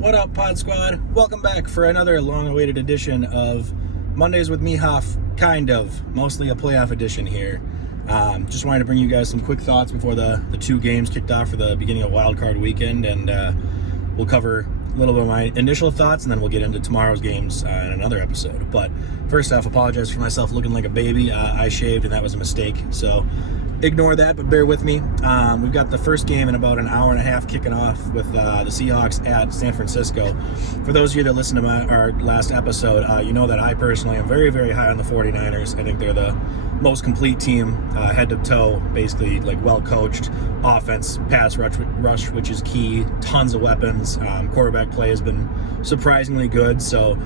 What up, Pod Squad? Welcome back for another long-awaited edition of Mondays with me, Huff. Mostly a playoff edition here. Just wanted to bring you guys some quick thoughts before the two games kicked off for the beginning of Wildcard Weekend, and we'll cover a little bit of my initial thoughts, and then we'll get into tomorrow's games in another episode. But first off, apologize for myself looking like a baby. I shaved, and that was a mistake, so ignore that, but bear with me. We've got the first game in about an hour and a half kicking off with the Seahawks at San Francisco. For those of you that listened to our last episode, you know that I personally am very, very high on the 49ers. I think they're the most complete team, head to toe, basically like well-coached offense, pass rush, which is key, tons of weapons. Quarterback play has been surprisingly good, so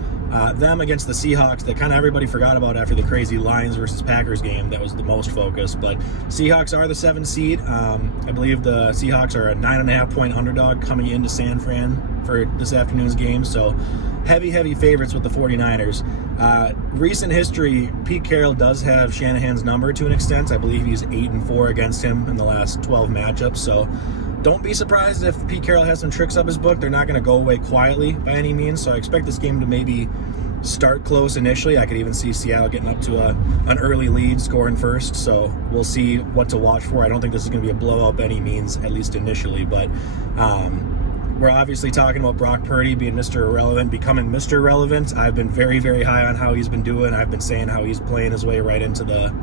them against the Seahawks that kind of everybody forgot about after the crazy Lions versus Packers game. That was the most focus. But Seahawks are the 7th seed. I believe the Seahawks are a 9.5-point underdog coming into San Fran for this afternoon's game. So heavy favorites with the 49ers. Recent history, Pete Carroll does have Shanahan's number to an extent. I believe he's 8-4 against him in the last 12 matchups. So don't be surprised if Pete Carroll has some tricks up his book. They're not going to go away quietly by any means, so I expect this game to maybe start close initially. I could even see Seattle getting up to an early lead, scoring first, so we'll see what to watch for. I don't think this is going to be a blowout by any means, at least initially, but we're obviously talking about Brock Purdy being Mr. Irrelevant, becoming Mr. Relevant. I've been very, very high on how he's been doing. I've been saying how he's playing his way right into the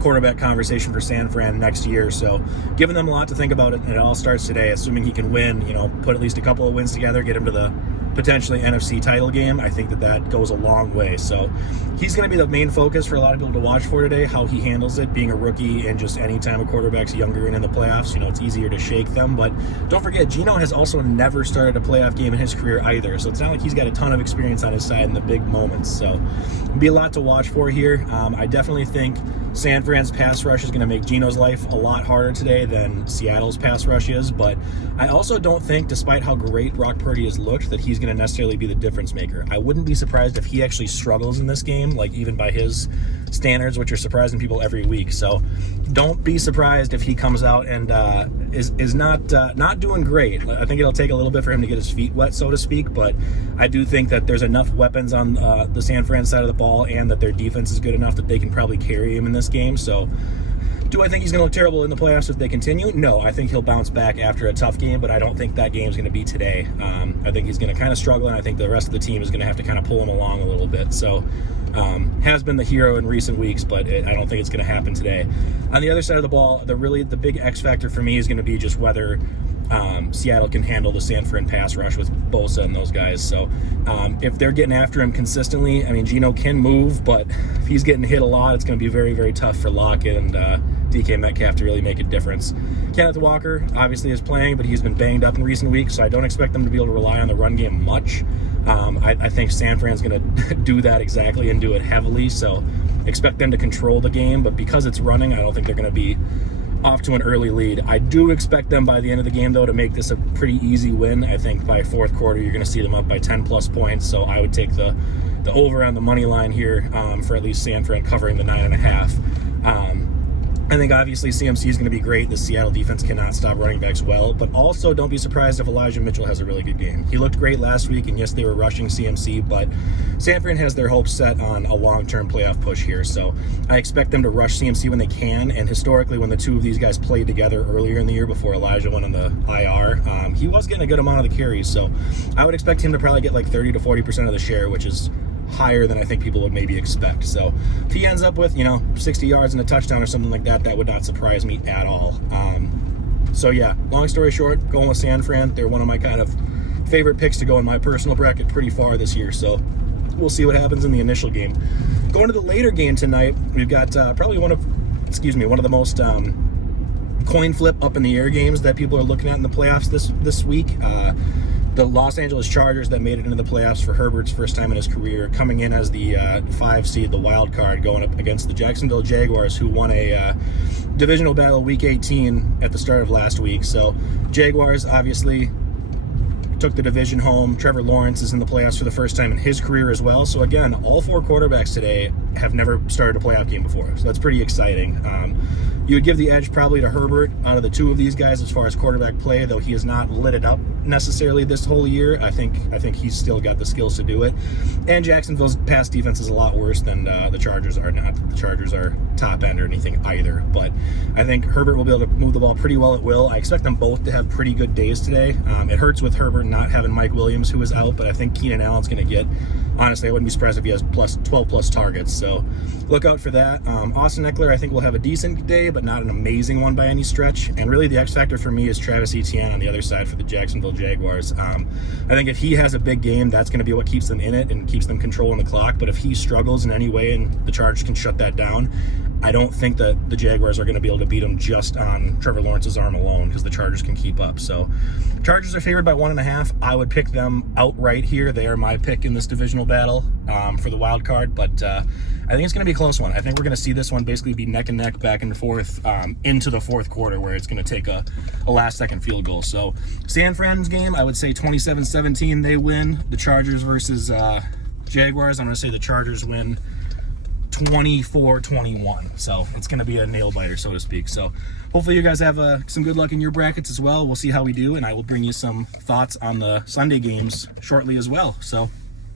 quarterback conversation for San Fran next year, so giving them a lot to think about it, and it all starts today. Assuming he can win, put at least a couple of wins together, get him to the potentially NFC title game, I think that goes a long way. So he's going to be the main focus for a lot of people to watch for today, how he handles it, being a rookie, and just any time a quarterback's younger and in the playoffs, it's easier to shake them. But don't forget, Geno has also never started a playoff game in his career either, so it's not like he's got a ton of experience on his side in the big moments. So it'll be a lot to watch for here. I definitely think San Fran's pass rush is going to make Geno's life a lot harder today than Seattle's pass rush is, but I also don't think, despite how great Brock Purdy has looked, that he's going to necessarily be the difference maker. I wouldn't be surprised if he actually struggles in this game, like even by his standards, which are surprising people every week. So don't be surprised if he comes out and is not doing great. I think it'll take a little bit for him to get his feet wet, so to speak, but I do think that there's enough weapons on the San Fran side of the ball, and that their defense is good enough that they can probably carry him in this game. So do I think he's going to look terrible in the playoffs if they continue? No, I think he'll bounce back after a tough game, but I don't think that game's going to be today. I think he's going to kind of struggle, and I think the rest of the team is going to have to kind of pull him along a little bit. So has been the hero in recent weeks, but I don't think it's going to happen today. On the other side of the ball, the big X factor for me is going to be just whether Seattle can handle the San Fran pass rush with Bosa and those guys. So if they're getting after him consistently, Geno can move, but if he's getting hit a lot, it's going to be very, very tough for Lockett and DK Metcalf to really make a difference. Kenneth Walker obviously is playing, but he's been banged up in recent weeks, so I don't expect them to be able to rely on the run game much. I think San Fran's going to do that exactly and do it heavily, so expect them to control the game, but because it's running, I don't think they're going to be off to an early lead. I do expect them by the end of the game, though, to make this a pretty easy win. I think by fourth quarter, you're going to see them up by 10-plus points, so I would take the over on the money line here for at least San Fran covering the 9.5. I think obviously CMC is going to be great. The Seattle defense cannot stop running backs well, but also don't be surprised if Elijah Mitchell has a really good game. He looked great last week, and yes, they were rushing CMC, but San Fran has their hopes set on a long-term playoff push here, so I expect them to rush CMC when they can, and historically when the two of these guys played together earlier in the year before Elijah went on the IR, he was getting a good amount of the carries, so I would expect him to probably get like 30 to 40% of the share, which is higher than I think people would maybe expect. So if he ends up with 60 yards and a touchdown or something like that, that would not surprise me at all. So yeah, long story short, going with San Fran. They're one of my kind of favorite picks to go in my personal bracket pretty far this year, so we'll see what happens in the initial game. Going to the later game tonight, we've got probably one of the most coin flip up in the air games that people are looking at in the playoffs this week. The Los Angeles Chargers that made it into the playoffs for Herbert's first time in his career, coming in as the 5 seed, the wild card, going up against the Jacksonville Jaguars, who won a divisional battle week 18 at the start of last week. So Jaguars obviously took the division home. Trevor Lawrence is in the playoffs for the first time in his career as well. So again, all 4 quarterbacks today have never started a playoff game before, so that's pretty exciting. You would give the edge probably to Herbert out of the two of these guys as far as quarterback play, though he has not lit it up necessarily this whole year. I think he's still got the skills to do it. And Jacksonville's pass defense is a lot worse than the Chargers are. Not that the Chargers are top end or anything either, but I think Herbert will be able to move the ball pretty well at will. I expect them both to have pretty good days today. It hurts with Herbert not having Mike Williams, who is out, but I think Keenan Allen's going to get, honestly, I wouldn't be surprised if he has 12 plus targets. So look out for that. Austin Eckler, I think, will have a decent day, but not an amazing one by any stretch. And really the X factor for me is Travis Etienne on the other side for the Jacksonville Jaguars. I think if he has a big game, that's going to be what keeps them in it and keeps them controlling the clock. But if he struggles in any way and the Chargers can shut that down, I don't think that the Jaguars are going to be able to beat them just on Trevor Lawrence's arm alone, because the Chargers can keep up. So Chargers are favored by 1.5. I would pick them outright here. They are my pick in this divisional battle for the wild card, but I think it's going to be a close one. I think we're going to see this one basically be neck and neck, back and forth into the fourth quarter, where it's going to take a last-second field goal. So San Fran's game, I would say 27-17 they win. The Chargers versus Jaguars, I'm going to say the Chargers win 24-21. So it's going to be a nail-biter, so to speak. So hopefully you guys have some good luck in your brackets as well. We'll see how we do, and I will bring you some thoughts on the Sunday games shortly as well. So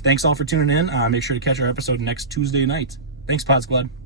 thanks all for tuning in. Make sure to catch our episode next Tuesday night. Thanks, Pod Squad.